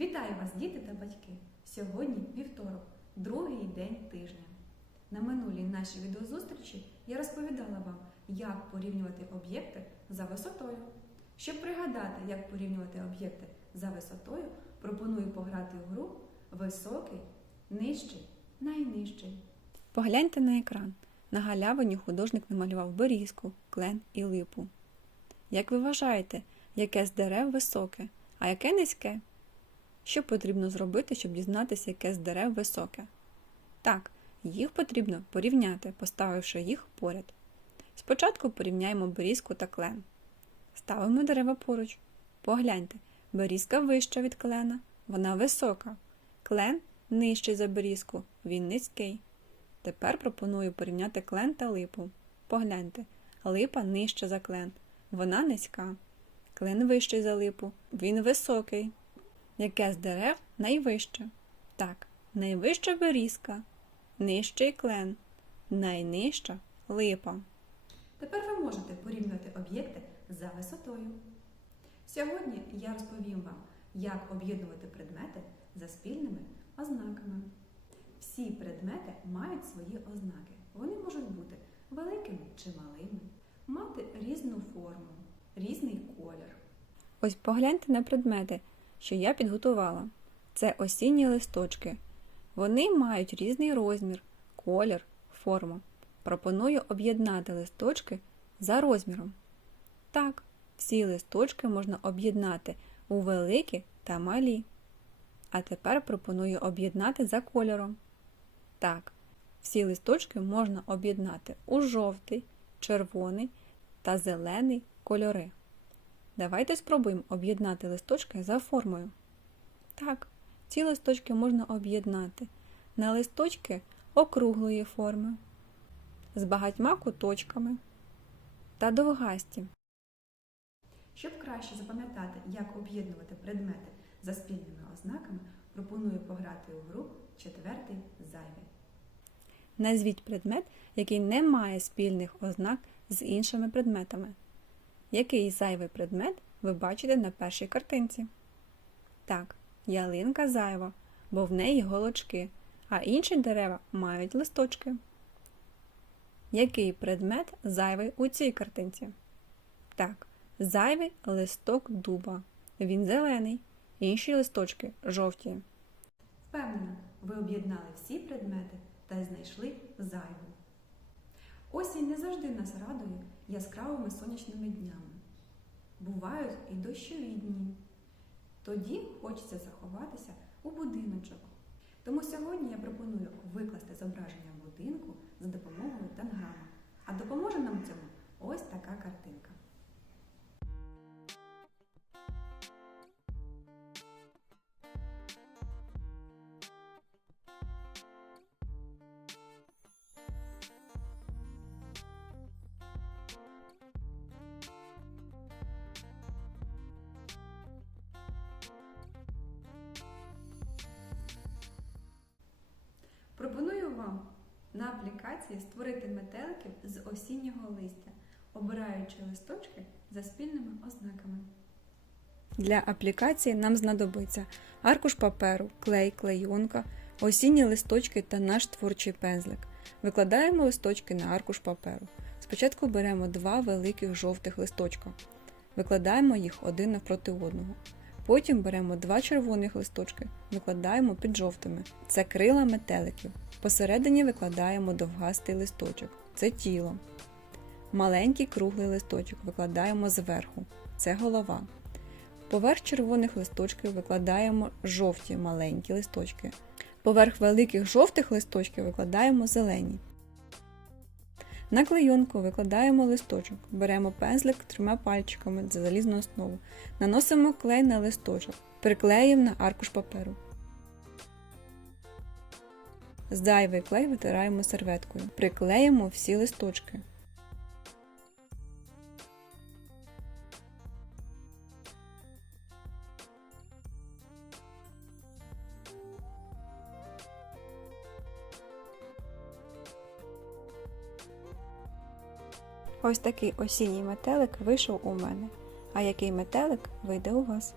Вітаю вас, діти та батьки! Сьогодні вівторок, другий день тижня. На минулій нашій відеозустрічі я розповідала вам, як порівнювати об'єкти за висотою. Щоб пригадати, як порівнювати об'єкти за висотою, пропоную пограти в гру високий, нижчий, найнижчий. Погляньте на екран. На галявині художник намалював берізку, клен і липу. Як ви вважаєте, яке з дерев високе, а яке низьке? Що потрібно зробити, щоб дізнатися, яке з дерев високе? Так, їх потрібно порівняти, поставивши їх поряд. Спочатку порівняємо берізку та клен. Ставимо дерева поруч. Погляньте, берізка вища від клена, вона висока. Клен нижчий за берізку, він низький. Тепер пропоную порівняти клен та липу. Погляньте, липа нижча за клен, вона низька. Клен вищий за липу, він високий. Яке з дерев найвище? Так, найвища берізка, нижчий клен, найнижча липа. Тепер ви можете порівнювати об'єкти за висотою. Сьогодні я розповім вам, як об'єднувати предмети за спільними ознаками. Всі предмети мають свої ознаки. Вони можуть бути великими чи малими, мати різну форму, різний колір. Ось погляньте на предмети, що я підготувала. Це осінні листочки. Вони мають різний розмір, колір, форму. Пропоную об'єднати листочки за розміром. Так, всі листочки можна об'єднати у великі та малі. А тепер пропоную об'єднати за кольором. Так, всі листочки можна об'єднати у жовтий, червоний та зелений кольори. Давайте спробуємо об'єднати листочки за формою. Так, ці листочки можна об'єднати на листочки округлої форми, з багатьма куточками та довгасті. Щоб краще запам'ятати, як об'єднувати предмети за спільними ознаками, пропоную пограти у гру четвертий зайвий. Назвіть предмет, який не має спільних ознак з іншими предметами. Який зайвий предмет ви бачите на першій картинці? Так, ялинка зайва, бо в неї голочки, а інші дерева мають листочки. Який предмет зайвий у цій картинці? Так, зайвий листок дуба. Він зелений, інші листочки жовті. Впевнена, ви об'єднали всі предмети та знайшли зайву. Осінь не завжди нас радує яскравими сонячними днями. Бувають і дощові дні. Тоді хочеться заховатися у будиночок. Тому сьогодні я пропоную викласти зображення будинку за допомогою танграма. Аплікації створити метеликів з осіннього листя, обираючи листочки за спільними ознаками. Для аплікації нам знадобиться аркуш паперу, клей, клейонка, осінні листочки та наш творчий пензлик. Викладаємо листочки на аркуш паперу. Спочатку беремо два великих жовтих листочка. Викладаємо їх один навпроти одного. Потім беремо два червоних листочки, викладаємо під жовтими. Це крила метеликів. Посередині викладаємо довгастий листочок. Це тіло. Маленький круглий листочок викладаємо зверху. Це голова. Поверх червоних листочків викладаємо жовті маленькі листочки. Поверх великих жовтих листочків викладаємо зелені. На клейонку викладаємо листочок, беремо пензлик трьома пальчиками за залізну основу, наносимо клей на листочок, приклеїмо на аркуш паперу. Зайвий клей витираємо серветкою, приклеїмо всі листочки. Ось такий осінній метелик вийшов у мене. А який метелик вийде у вас?